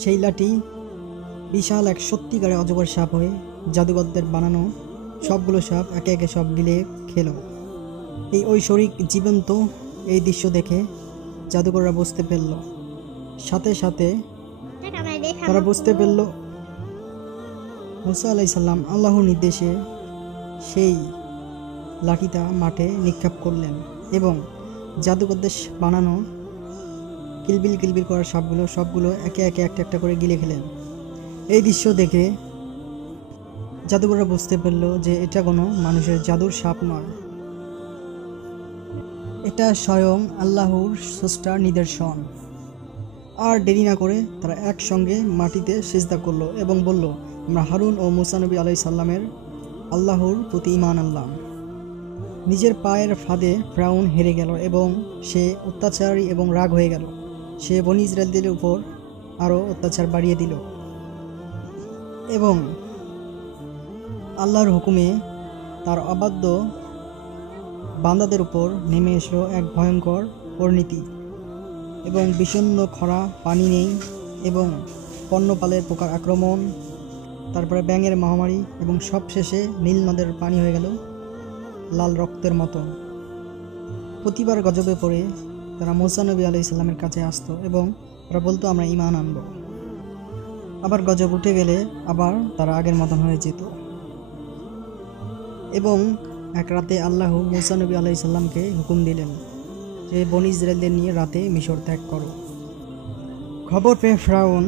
সেই লাঠি বিশাল এক সত্যিকারে অজগর সাপ হয়ে জাদুকরদের বানানো সবগুলো সাপ একে একে সব গিলে খেলো। এই ঐশ্বরিক জীবন্ত এই দৃশ্য দেখে জাদুকররা বুঝতে পারল, সাথে সাথে তারা বুঝতে পারল মুসা আলাইহিস সালাম আল্লাহর নির্দেশে সেই লাঠিটা মাঠে নিক্ষেপ করলেন এবং জাদুকরদের বানানো কিলবিল কিলবিল করার সবগুলো একে একে একটা একটা করে গিলে খেলেন। এই দৃশ্য দেখে জাদুকররা বুঝতে পারল যে এটা কোনো মানুষের জাদুর সাপ নয়, এটা স্বয়ং আল্লাহর স্রষ্টার নিদর্শন। আর দেরি না করে তারা একসঙ্গে মাটিতে সিজদা করলো এবং বলল, আমরা হারুন ও মুসা নবী আলাইহিস সালামের আল্লাহর প্রতি ঈমান আনলাম। নিজের পায়ের ফাঁদে ফিরআউন হেরে গেল এবং সে অত্যাচারী এবং রাগ হয়ে গেল। সে বনী ইসরায়েলদের উপর আরও অত্যাচার বাড়িয়ে দিল এবং আল্লাহর হুকুমে তার অবাধ্য বান্দাদের উপর নেমে এসলো এক ভয়ঙ্কর পরিণতি এবং বিষণ্ণ খরা, পানি নেই এবং পণ্যপালের পোকার আক্রমণ, তারপরে ব্যাঙের মহামারী এবং সবশেষে নীল নদের পানি হয়ে গেল লাল রক্তের মতো। প্রতিবার গজবে পড়ে তারা মুসা নবী আলাইহিস সালামের কাছে আসতো এবং তারা বলতো, আমরা ঈমান আনব। আবার গজব উঠে গেলে আবার তারা আগের মতন হয়ে যেত এবং এক রাতে আল্লাহ মুসা নবী আলাইহিস সালামকে হুকুম দিলেন যে বনী ইসরায়েলদের নিয়ে রাতে মিশর ত্যাগ করো। খবর পেয়ে ফিরআউন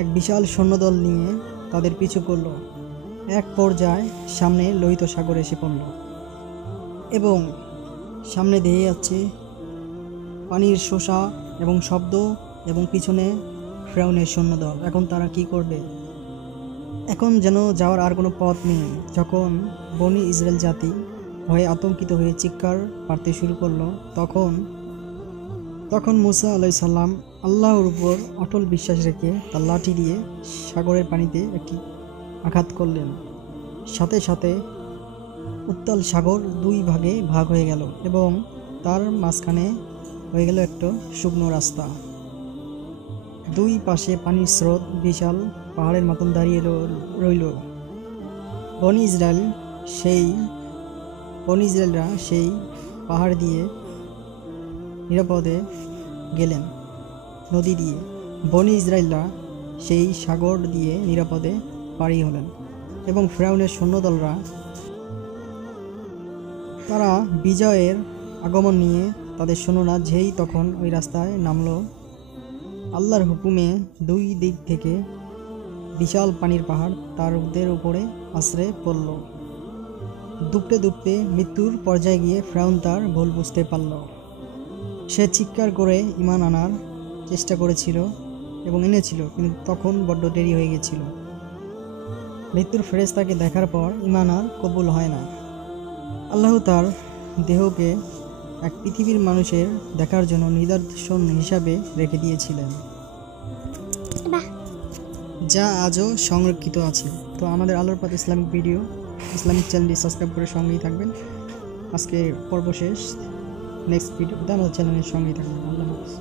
এক বিশাল সৈন্যদল নিয়ে তাদের পিছু করল। এক পর্যায়ে সামনে লোহিত সাগর এসে পড়ল এবং সামনে ধেয়ে যাচ্ছে পানির শোষা এবং শব্দ এবং পিছনে ফিরআউনের সৈন্যদল। এখন তারা কি করবে? এখন যেন যাওয়ার আর কোনো পথ নেই। যখন বনী ইসরায়েল জাতি ভয়ে আতঙ্কিত হয়ে চিৎকার পাড়তে শুরু করলো, তখন মুসা আলাইহিস সালাম আল্লাহর উপর অটল বিশ্বাস রেখে তার লাঠি দিয়ে সাগরের পানিতে একটি আঘাত করলেন। সাথে সাথে উত্তাল সাগর দুই ভাগে ভাগ হয়ে গেল এবং তার মাঝখানে হয়ে গেল একটা শুকনো রাস্তা। দুই পাশে পানির স্রোত বিশাল পাহাড়ের মতন দাঁড়িয়ে রইল। বনী ইসরায়েলরা সেই পাহাড় দিয়ে নিরাপদে গেলেন, নদী দিয়ে। বনী ইসরায়েলরা সেই সাগর দিয়ে নিরাপদে পাড়ি হলেন এবং ফিরআউনের সৈন্যদলরা তারা বিজয়ের আগমন নিয়ে তাদের সৈন্যরা যেই তখন ওই রাস্তায় নামলো, আল্লাহর হুকুমে দুই দিক থেকে বিশাল পানির পাহাড় তাদের উপরে আশ্রে পড়ল। দুপড়ে দুপড়ে মৃত্যুর পর্যায়ে গিয়ে ফিরআউন তার ভুল বুঝতে পারল। সে চিৎকার করে ঈমান আনার চেষ্টা করেছিল এবং এনেছিল, কিন্তু তখন বড্ড দেরি হয়ে গেছিল। মৃত্যুর ফেরেশতাকে দেখার পর ঈমান আর কবুল হয় না। আল্লাহ তার দেহকে এক পৃথিবীর মানুষের দেখার জন্য নিদর্শন হিসাবে রেখে দিয়েছিলেন, যা আজও সংরক্ষিত আছে। তো আমাদের আলোর পথ ইসলামিক চ্যানেলটি সাবস্ক্রাইব করে সঙ্গেই থাকবেন। আজকে পর্ব শেষ, নেক্সট ভিডিওতে আমাদের চ্যানেলের সঙ্গেই থাকবেন। আল্লাহ হাফেজ।